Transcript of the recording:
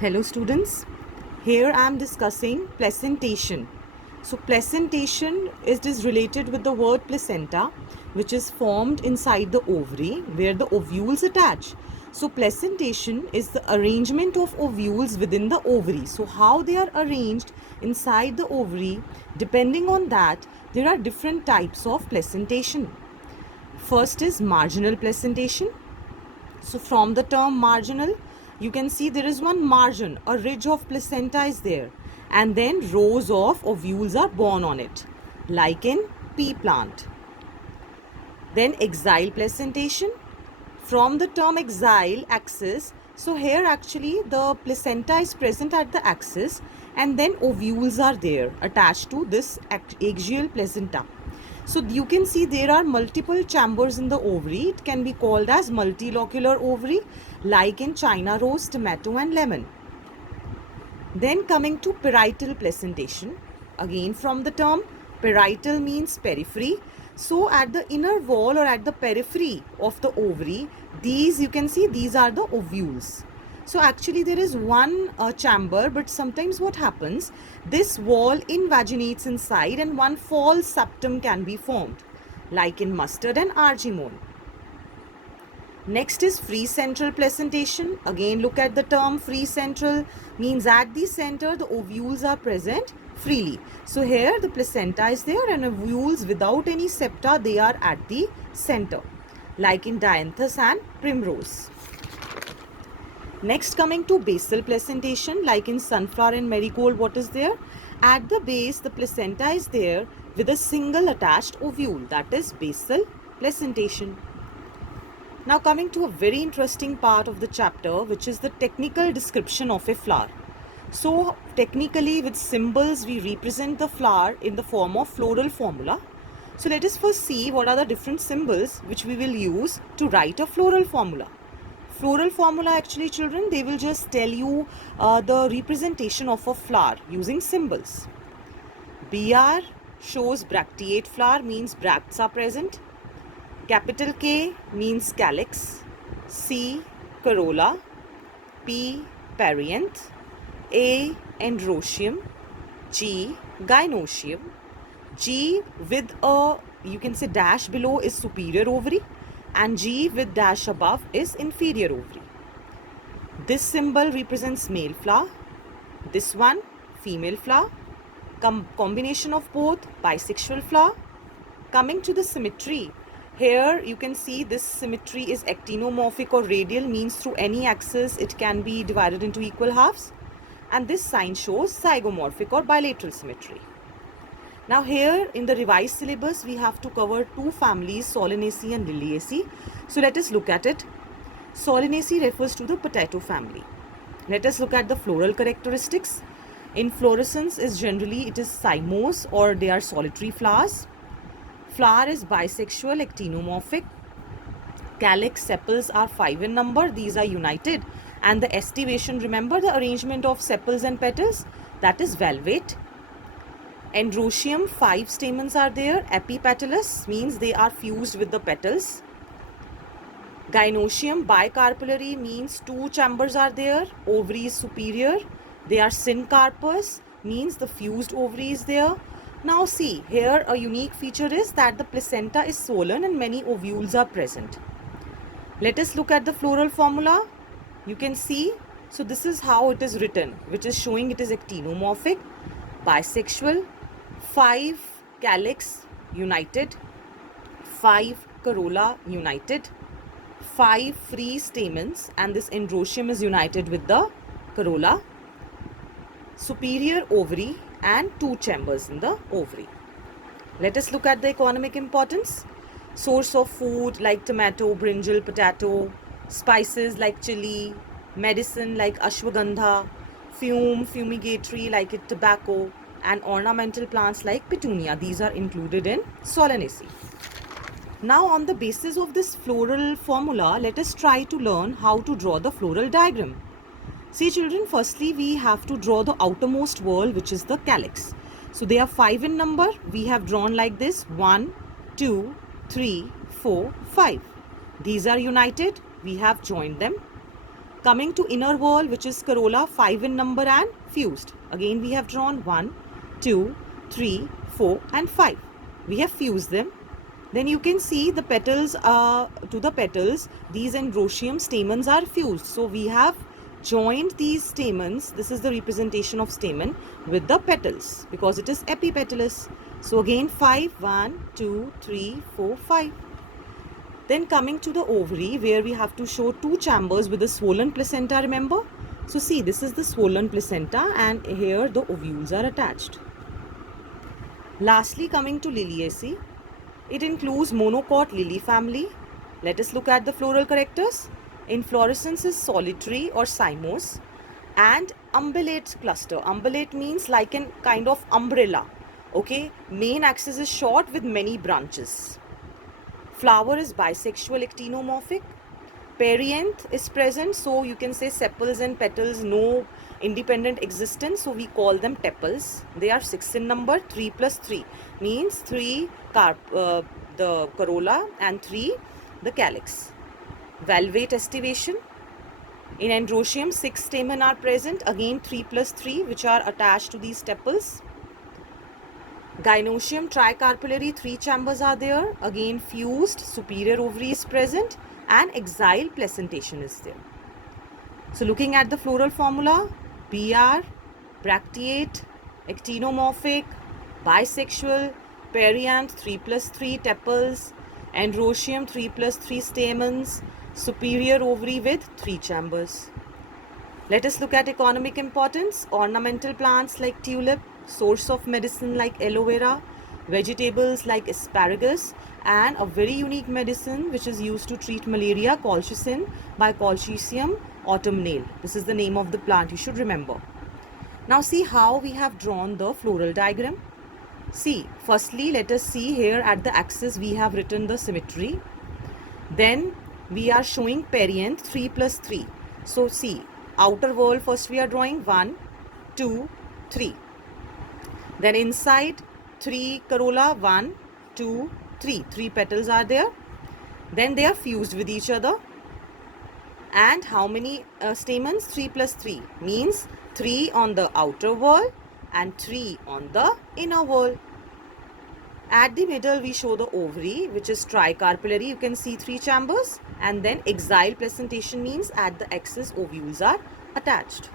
Hello students, here I am discussing placentation. So placentation is related with the word placenta, which is formed inside the ovary where the ovules attach. So placentation is the arrangement of ovules within the ovary. So how they are arranged inside the ovary, depending on that, there are different types of placentation. First is marginal placentation. So from the term marginal, you can see there is one margin, a ridge of placenta is there, and then rows of ovules are born on it, like in pea plant. Then axile placentation. From the term axile, axis, so here actually the placenta is present at the axis and then ovules are there attached to this axial placenta. So you can see there are multiple chambers in the ovary. It can be called as multilocular ovary, like in China rose, tomato and lemon. Then coming to parietal placentation. Again from the term, parietal means periphery. So at the inner wall or at the periphery of the ovary, these you can see these are the ovules. So actually there is one chamber, but sometimes what happens, this wall invaginates inside and one false septum can be formed, like in mustard and argemone. Next is free central placentation. Again look at the term free central, means at the center the ovules are present freely. So here the placenta is there and ovules without any septa, they are at the center, like in dianthus and primrose. Next coming to basal placentation, like in sunflower and marigold, what is there? At the base the placenta is there with a single attached ovule, that is basal placentation. Now coming to a very interesting part of the chapter, which is the technical description of a flower. So technically with symbols we represent the flower in the form of floral formula. So let us first see what are the different symbols which we will use to write a floral formula. Floral formula actually children, they will just tell you the representation of a flower using symbols. BR shows bracteate flower, means bracts are present. Capital K means calyx. C corolla. P perianth. A androecium. G gynoecium. G with a you can say dash below is superior ovary, and G with dash above is inferior ovary. This symbol represents male flower, this one female flower, combination of both bisexual flower. Coming to the symmetry, here you can see this symmetry is actinomorphic or radial, means through any axis it can be divided into equal halves, and this sign shows zygomorphic or bilateral symmetry. Now here in the revised syllabus we have to cover two families, Solanaceae and Liliaceae. So let us look at it. Solanaceae refers to the potato family. Let us look at the floral characteristics. Inflorescence is generally it is cymose or they are solitary flowers. Flower is bisexual, actinomorphic. Calyx, sepals are 5 in number, these are united, and the estivation, remember the arrangement of sepals and petals, that is valvate. Androecium, 5 stamens are there. Epipetalous means they are fused with the petals. Gynoecium, bicarpellary means 2 chambers are there. Ovary is superior. They are syncarpous, means the fused ovary is there. Now see, here a unique feature is that the placenta is swollen and many ovules are present. Let us look at the floral formula. You can see, so this is how it is written, which is showing it is actinomorphic, bisexual, 5 calyx united, 5 corolla united, 5 free stamens, and this androecium is united with the corolla, superior ovary and 2 chambers in the ovary. Let us look at the economic importance. Source of food like tomato, brinjal, potato, spices like chili, medicine like ashwagandha, fume, fumigatory like tobacco, and ornamental plants like petunia. These are included in Solanaceae. Now on the basis of this floral formula, let us try to learn how to draw the floral diagram. See children, firstly we have to draw the outermost wall, which is the calyx. So they are 5 in number. We have drawn like this: 1, 2, 3, 4, 5. These are united. We have joined them. Coming to inner wall, which is corolla, 5 in number and fused. Again, we have drawn 1, 2, 3, 4 and 5. We have fused them. Then you can see the petals to the petals, these androecium stamens are fused. So we have joined these stamens, this is the representation of stamen, with the petals because it is epipetalous. So again 5, 1, 2, 3, 4, 5. Then coming to the ovary, where we have to show 2 chambers with a swollen placenta, remember? So see, this is the swollen placenta and here the ovules are attached. Lastly, coming to Liliaceae, it includes monocot lily family. Let us look at the floral characters. Inflorescence is solitary or cymose and umbellate cluster. Umbellate means like a kind of umbrella. Okay, main axis is short with many branches. Flower is bisexual actinomorphic. Perianth is present, so you can say sepals and petals, no independent existence, so we call them tepals. They are 6 in number. 3 plus 3 means 3 the corolla and 3 the calyx. Valvate estivation. In androecium, 6 stamen are present, again 3 plus 3 which are attached to these tepals. Gynoecium tricarpellary, 3 chambers are there, again fused, superior ovary is present and exile placentation is there. So looking at the floral formula, BR, bracteate, actinomorphic, bisexual, perianth 3 plus 3 tepals, androecium 3 plus 3 stamens, superior ovary with 3 chambers. Let us look at economic importance. Ornamental plants like tulip, source of medicine like aloe vera, vegetables like asparagus, and a very unique medicine which is used to treat malaria, colchicine by Colchicium autumnale. This is the name of the plant, you should remember. Now see how we have drawn the floral diagram. See, firstly let us see here at the axis we have written the symmetry. Then we are showing perianth 3 plus 3. So see, outer wall first we are drawing 1, 2, 3. Then inside 3 corolla, 1, 2, 3. 3 petals are there. Then they are fused with each other. And how many stamens? 3 plus 3 means 3 on the outer wall and 3 on the inner wall. At the middle we show the ovary, which is tricarpellary. You can see 3 chambers. And then exile placentation means at the axis ovules are attached.